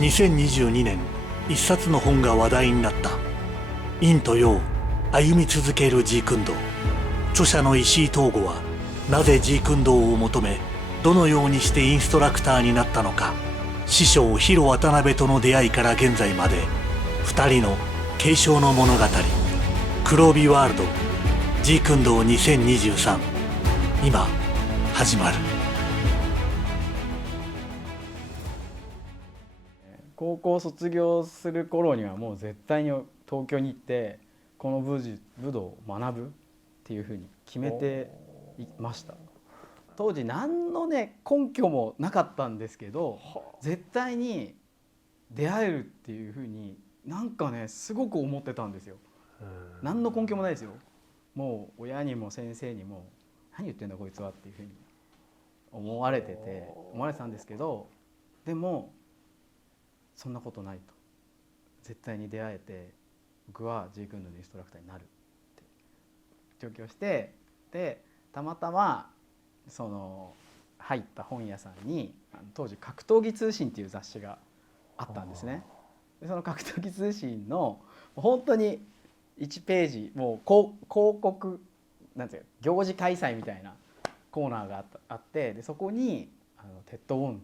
2022年、一冊の本が話題になった。陰と陽、歩み続けるジークンドー。著者の石井東吾は、なぜジークンドーを求め、どのようにしてインストラクターになったのか。師匠広渡辺との出会いから現在まで、二人の継承の物語。黒帯ワールドジークンドー2023、今始まる。高校卒業する頃にはもう絶対に東京に行ってこの武道を学ぶっていうふうに決めていました。当時何のね根拠もなかったんですけど、絶対に出会えるっていうふうになんかねすごく思ってたんですよ。何の根拠もないですよ。もう親にも先生にも何言ってんだこいつはっていうふうに思われてたんですけど、でもそんなことないと。絶対に出会えて僕はジークンドーのインストラクターになるって上京して、でたまたまその入った本屋さんに当時格闘技通信っていう雑誌があったんですね。でその格闘技通信の本当に1ページもう広告なんていうか行事開催みたいなコーナーがあって、でそこにテッド・ウォン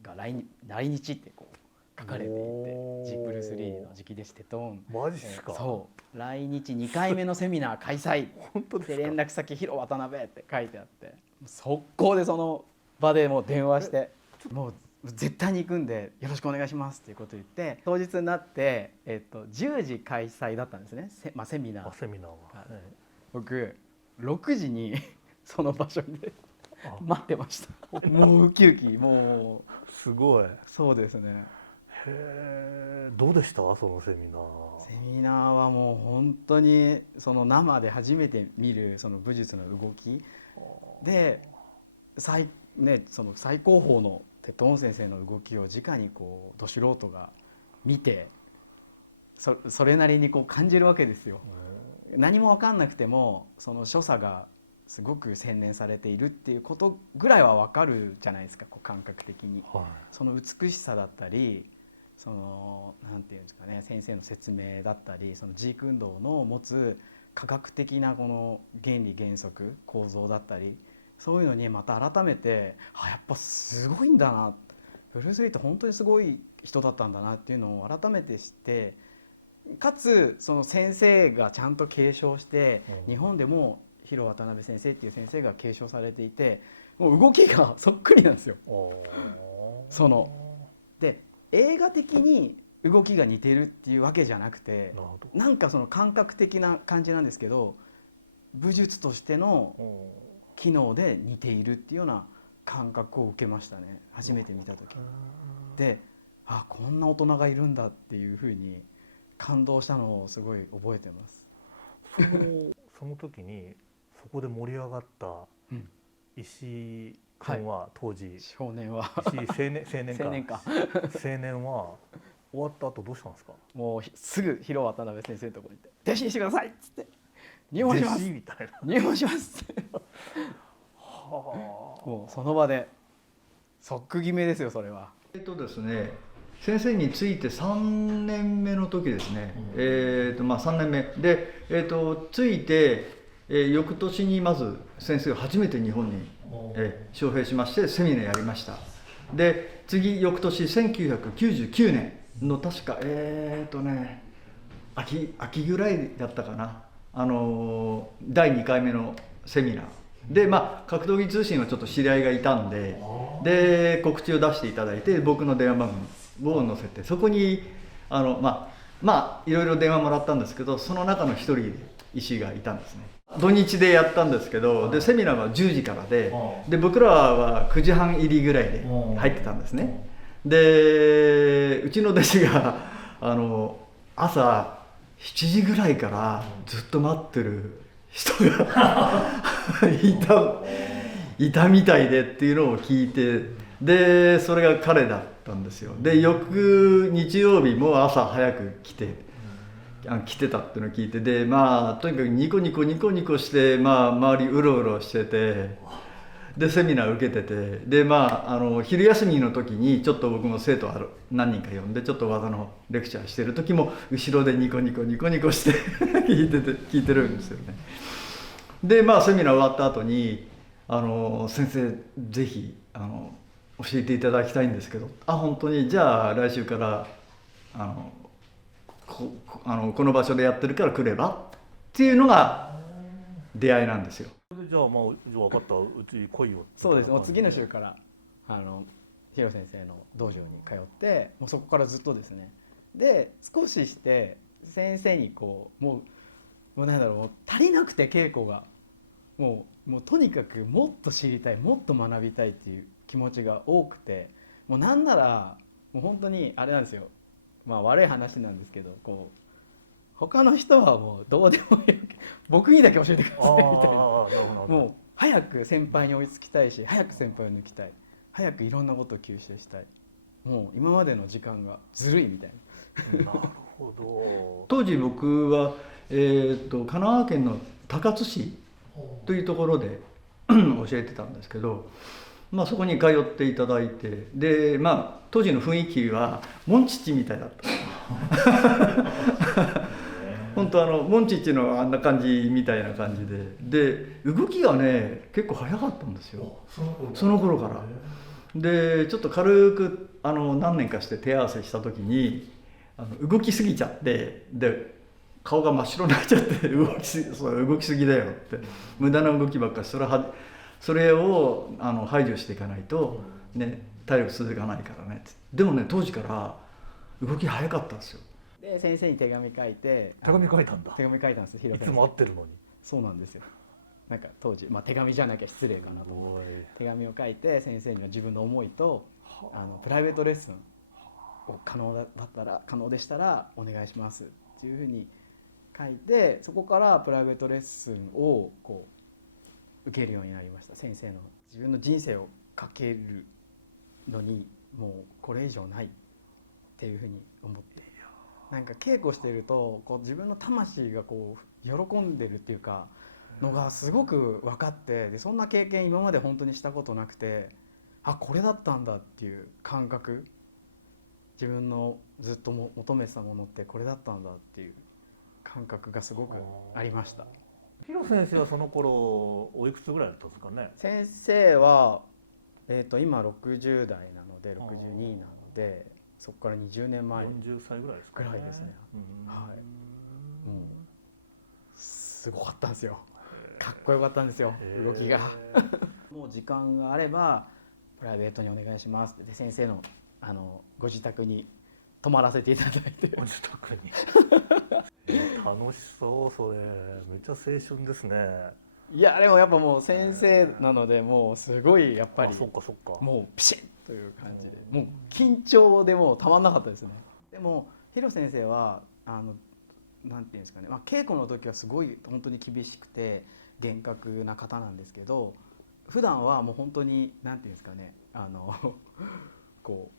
が来日ってこう書かれていて、ジブル3の直弟子テッド・ウォン、マジっすか。そう来日2回目のセミナー開催本当ですか。で連絡先広渡辺って書いてあって、速攻でその場でもう電話してもう絶対に行くんでよろしくお願いしますっていうことを言って、当日になって、10時開催だったんですね。セミナーは、僕6時にその場所で待ってました。もうウキウキ、もうすごい。そうですね。へえ、どうでしたそのセミナー。セミナーはもう本当にその生で初めて見るその武術の動きで、その最高峰のテッド・ウォン先生の動きを直にこうど素人が見て、それなりにこう感じるわけですよ。何も分かんなくてもその所作がすごく洗練されているっていうことぐらいは分かるじゃないですか、こう感覚的に、その美しさだったり、そのなんていうんですかね、先生の説明だったり、そのジークンドーの持つ科学的なこの原理原則構造だったり、そういうのにまた改めてやっぱすごいんだな、ブルース・リーって本当にすごい人だったんだなっていうのを改めて知って、かつその先生がちゃんと継承して、日本でも広渡辺先生っていう先生が継承されていて、もう動きがそっくりなんですよ。そので映画的に動きが似てるっていうわけじゃなくて、なんかその感覚的な感じなんですけど、武術としての機能で似ているっていうような感覚を受けましたね、初めて見た時で。こんな大人がいるんだっていうふうに感動したのをすごい覚えてます。その時にそこで盛り上がった石井君は、当時少年は青年は終わった後どうしたんですか。もうすぐ広渡辺先生のところに行って「弟子にしてください」っつって「入門します」みたいな「入門します」ってもうその場で即決めですよ、それは。ですね、先生について3年目の時ですね、3年目で、ついて、翌年にまず先生が初めて日本に、招聘しましてセミナーやりました。で次翌年1999年の確か秋ぐらいだったかな、第2回目のセミナーで、格闘技通信はちょっと知り合いがいたんで、告知を出していただいて、僕の電話番号を載せて、そこにいろいろ電話もらったんですけど、その中の一人石井がいたんですね。土日でやったんですけど、でセミナーは10時からで、僕らは9時半入りぐらいで入ってたんですね。でうちの弟子が朝7時ぐらいからずっと待ってる人がいたみたいでっていうのを聞いて、でそれが彼だったんですよ。で翌日曜日も朝早く来てたっていうのを聞いて、でとにかくニコニコして、周りうろうろしてて、でセミナー受けてて、で昼休みの時にちょっと僕も生徒何人か呼んでちょっと技のレクチャーしてる時も後ろでニコニコニコニコして聞いてるんですよね。でセミナー終わった後に先生ぜひ教えていただきたいんですけど、本当にじゃあ来週からこの場所でやってるから来ればっていうのが出会いなんですよ。じゃあ分かった、うち来いよ。そうです。もう次の週からヒロ先生の道場に通って、もうそこからずっとですね。で少しして先生にもうなんだろう、もう足りなくて稽古がもうとにかくもっと知りたい、もっと学びたいっていう気持ちが多くて、もうなんならもう本当にあれなんですよ。悪い話なんですけど、他の人はもうどうでもいい、僕にだけ教えてくださいみたいな。もう早く先輩に追いつきたいし、早く先輩を抜きたい、早くいろんなことを吸収したい、もう今までの時間がずるいみたいな。なるほど。当時僕は、神奈川県の高津市というところで教えてたんですけど、そこに通っていただいて、で当時の雰囲気はモンチッチみたいだった本当モンチッチのあんな感じみたいな感じで動きがね結構早かったんですよ、その頃から。でちょっと軽く何年かして手合わせした時に動きすぎちゃって、で顔が真っ白になっちゃって動きすぎだよって、無駄な動きばっかり、それを排除していかないと、ね、体力続かないからねって。でもね当時から動き早かったんですよ。で先生に手紙書いて、手紙書いたんだ。手紙書いたんです。いつも会ってるのに。そうなんですよ。なんか当時、手紙じゃなきゃ失礼かなと思って手紙を書いて、先生には自分の思いとプライベートレッスンを可能でしたらお願いしますっていうふうに書いて、そこからプライベートレッスンを受けるようになりました。先生の自分の人生をかけるのにもうこれ以上ないっていうふうに思って、なんか稽古してると自分の魂が喜んでるっていうかのがすごく分かって、でそんな経験今まで本当にしたことなくて、これだったんだっていう感覚、自分のずっと求めてたものってこれだったんだっていう感覚がすごくありました。ヒロ先生はその頃おいくつぐらいだったんですかね。先生は、今60代なので62なので、そこから20年前40歳ぐらいですかね。ぐらいですね。はい。もうすごかったんですよ。かっこよかったんですよ、動きが。もう時間があればプライベートにお願いしますって、先生のご自宅に泊まらせていただいて。ご自宅に楽しそう。それめっちゃ青春ですね。いやでもやっぱもう先生なので、もうすごいやっぱりそっかもうピシッという感じで、もう緊張でもうたまんなかったですね。でもヒロ先生はなんていうんですかね、稽古の時はすごい本当に厳しくて厳格な方なんですけど、普段はもう本当になんていうんですかね、オ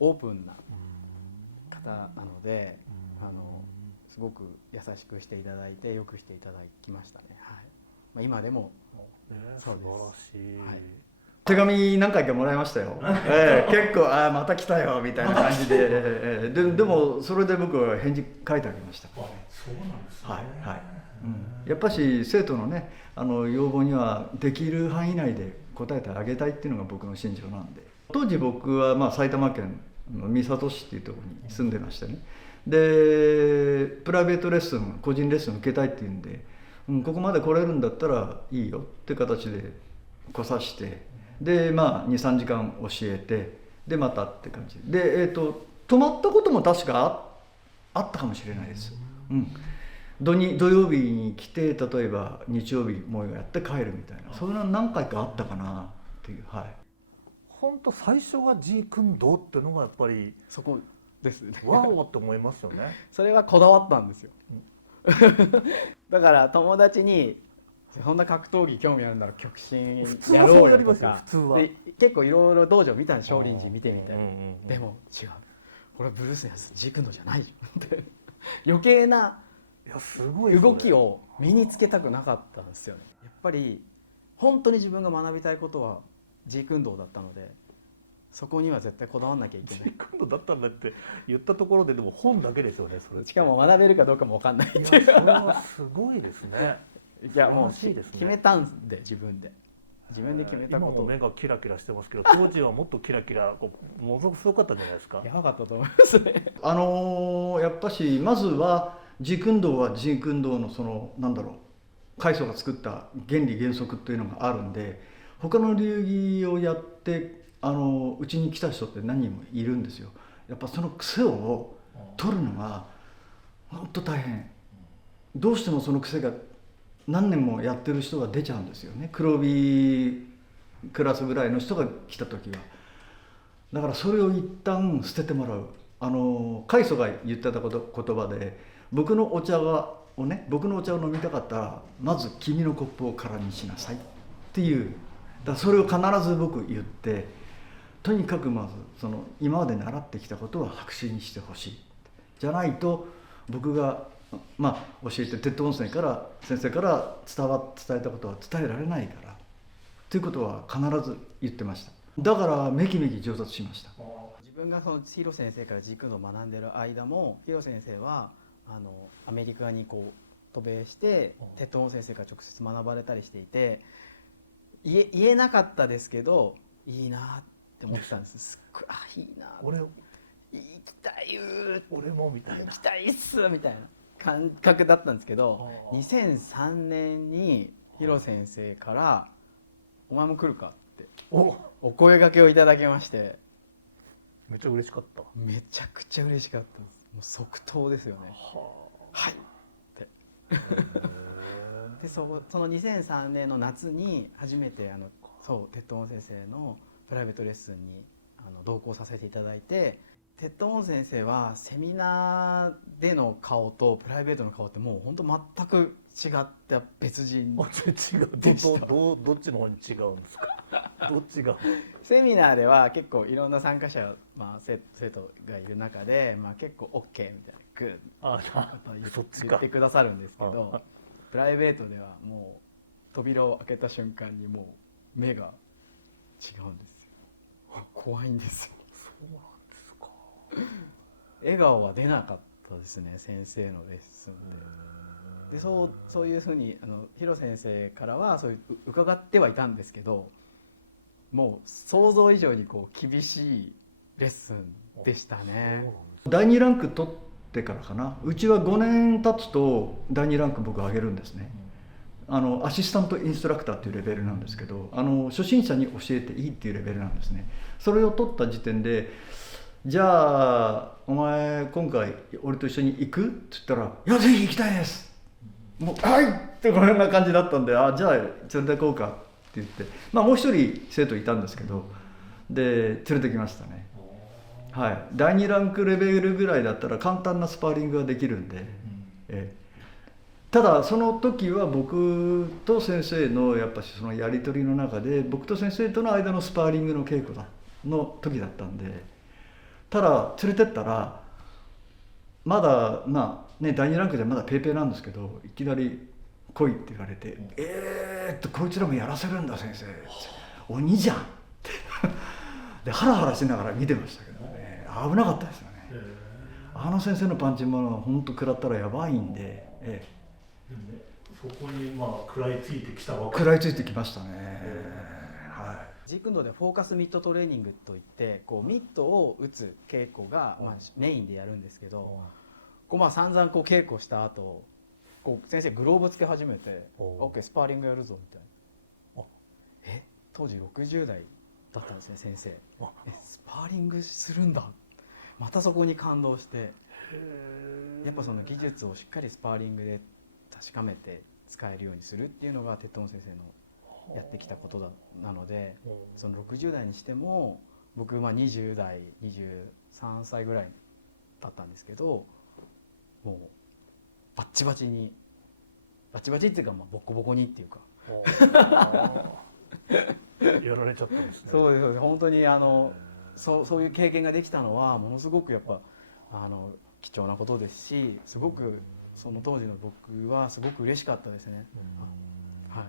ープンな方なので、すごく優しくしていただいてよくしていただきましたね。はい。今でも素晴らしい。はい、手紙何回かもらいましたよ。結構また来たよみたいな感じで、でもそれで僕は返事書いてあげました。そうなんですね。はい。やっぱし生徒のね要望にはできる範囲内で答えてあげたいっていうのが僕の信条なんで、当時僕は埼玉県の三郷市っていうところに住んでましてね、でプライベートレッスン個人レッスン受けたいっていうんで、ここまで来れるんだったらいいよって形で来さして、で23時間教えて、でまたって感じで、泊まったことも確かあったかもしれないです。土曜日に来て、例えば日曜日もやって帰るみたいな、それは何回かあったかなっていう。はい。本当最初がジークンドーっていうのがやっぱりそこですね。わおって思いますよね。それはこだわったんですよ。だから友達にそんな格闘技興味あるなら極真やろうよとか、で結構いろいろ道場見たんです。少林寺見てみたり、でも違う、これはブルースのやつジークンドーじゃないよって余計な動きを身につけたくなかったんですよね。やっぱり本当に自分が学びたいことはジークンドーだったので、そこには絶対こだわんなきゃいけない。今度だったんだって言ったところででも本だけですよねそれ。しかも学べるかどうかも分かんないっいやていう。それはすごいですね。いやもう素晴らしいですね決めたんで、自分で決めた今もことを。目がキラキラしてますけど当時はもっとキラキラこうものすごくすごかったんじゃないですか。やばかったと思いますね。やっぱしまずはジークンドーはジークンドーのそのなんだろう、開祖が作った原理原則っていうのがあるんで、他の流儀をやってうちに来た人って何人もいるんですよ。やっぱその癖を取るのが本当大変。どうしてもその癖が何年もやってる人が出ちゃうんですよね。黒帯クラスぐらいの人が来た時は。だからそれを一旦捨ててもらう。開祖が言ってた言葉で、僕のお茶を飲みたかったらまず君のコップを空にしなさいっていう。だからそれを必ず僕言って、とにかくまずその今まで習ってきたことは白紙にしてほしい。じゃないと僕が教えて鉄塔温泉から先生から伝えたことは伝えられないからということは必ず言ってました。だからめきめき上達しました。自分がそのヒロ先生からジークンドーを学んでる間も、ヒロ先生はアメリカにこう渡米して鉄塔温先生から直接学ばれたりしていて、言えなかったですけどいいなって思ってたんです。すっごいいいな、俺行きたい俺もみたいな行きたいっすみたいな感覚だったんですけど、2003年にヒロ先生から「お前も来るか?」ってお声掛けをいただきまして、めっちゃ嬉しかった。めちゃくちゃ嬉しかったです。もう即答ですよね。はいってでその2003年の夏に初めて鉄塔温先生のプライベートレッスンに同行させていただいて、鉄塔温先生はセミナーでの顔とプライベートの顔ってもう本当全く違った別人違う。でしたどっちの方に違うんですか。どっちが。セミナーでは結構いろんな参加者、生徒がいる中で、結構 OK みたいなグッそっちか言ってくださるんですけど、プライベートではもう扉を開けた瞬間にもう目が違うんですよ。怖いんですよ。そうなんですか。笑顔は出なかったですね、先生のレッスンで。そういうふうにヒロ先生からはそういう伺ってはいたんですけど、もう想像以上にこう厳しいレッスンでしたね。第2ランク取ってからかな、うちは5年経つと第2ランク僕上げるんですね。アシスタントインストラクターっていうレベルなんですけど、初心者に教えていいっていうレベルなんですね。それを取った時点で、じゃあお前今回俺と一緒に行くって言ったら、いやぜひ行きたいです、もうはいってこんな感じだったんで、じゃあ連れて行こうかって言って、もう一人生徒いたんですけど、で連れてきましたね。はい、第2ランクレベルぐらいだったら簡単なスパーリングができるんで、ただその時は僕と先生のやっぱそのやり取りの中で、僕と先生との間のスパーリングの稽古の時だったんで、ただ連れてったらまだ第2ランクでまだペーペーなんですけど、いきなり来いって言われて「こいつらもやらせるんだ先生、鬼じゃん」ってでハラハラしながら見てましたけどね、危なかったですよね。先生のパンチも本当食らったらやばいんで、そこに食らいついてきたわけ。食らいついてきましたね。ジークンドーでフォーカスミットトレーニングといって、こうミットを打つ稽古がメインでやるんですけど、散々こう稽古した後、先生グローブつけ始めて「OK スパーリングやるぞ」みたいな。当時60代だったんですね、先生。スパーリングするんだ。またそこに感動して、やっぱその技術をしっかりスパーリングで確かめて使えるようにするっていうのが鉄塔先生のやってきたことなので、その60代にしても僕20代23歳ぐらいだったんですけど、もうバッチバチっていうかボコボコにっていうかやられちゃったんですね。そうです本当にそういう経験ができたのはものすごくやっぱ貴重なことですし、すごくその当時の僕はすごく嬉しかったですね。はい。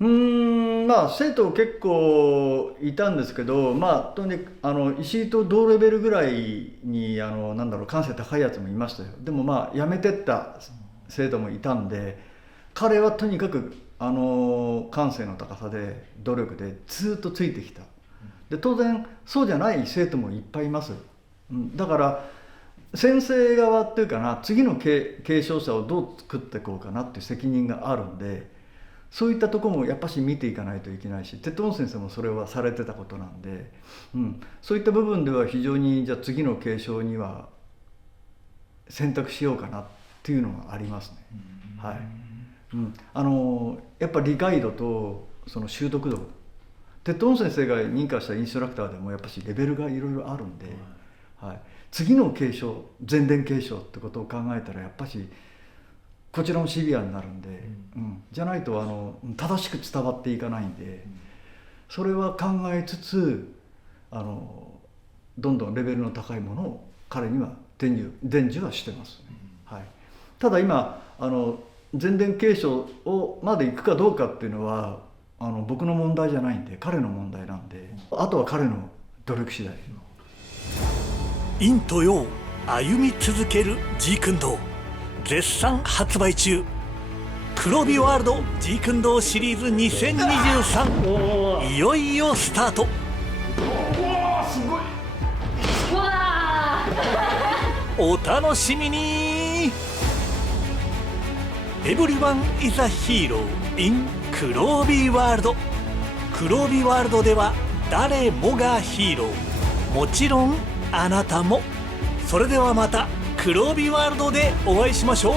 まあ生徒結構いたんですけど、まあとにかく石井と同レベルぐらいになんだろう、感性高いやつもいましたよ。でもまあ辞めてった生徒もいたんで、彼はとにかく感性の高さで努力でずっとついてきた。で当然そうじゃない生徒もいっぱいいます。だから先生側っていうかな、次の継承者をどう作っていこうかなっていう責任があるんで、そういったところもやっぱし見ていかないといけないし、テトン先生もそれはされてたことなんで、そういった部分では非常にじゃあ次の継承には選択しようかなっていうのがありますね。はい。やっぱり理解度とその習得度、テトン先生が認可したインストラクターでもやっぱしレベルがいろいろあるんで、次の継承、前伝継承ってことを考えたらやっぱしこちらもシビアになるんで、じゃないと正しく伝わっていかないんで、それは考えつつどんどんレベルの高いものを彼には伝授はしてます、ただ今前伝継承までいくかどうかっていうのは僕の問題じゃないんで、彼の問題なんで、あとは彼の努力次第。陰と陽歩み続けるジークンドー、絶賛発売中。黒帯ワールドジークンドーシリーズ2023、いよいよスタート。お楽しみに。Everyone is a hero in 黒帯ワールド。黒帯ワールドでは誰もがヒーロー、もちろんあなたも。それではまた黒帯ワールドでお会いしましょう。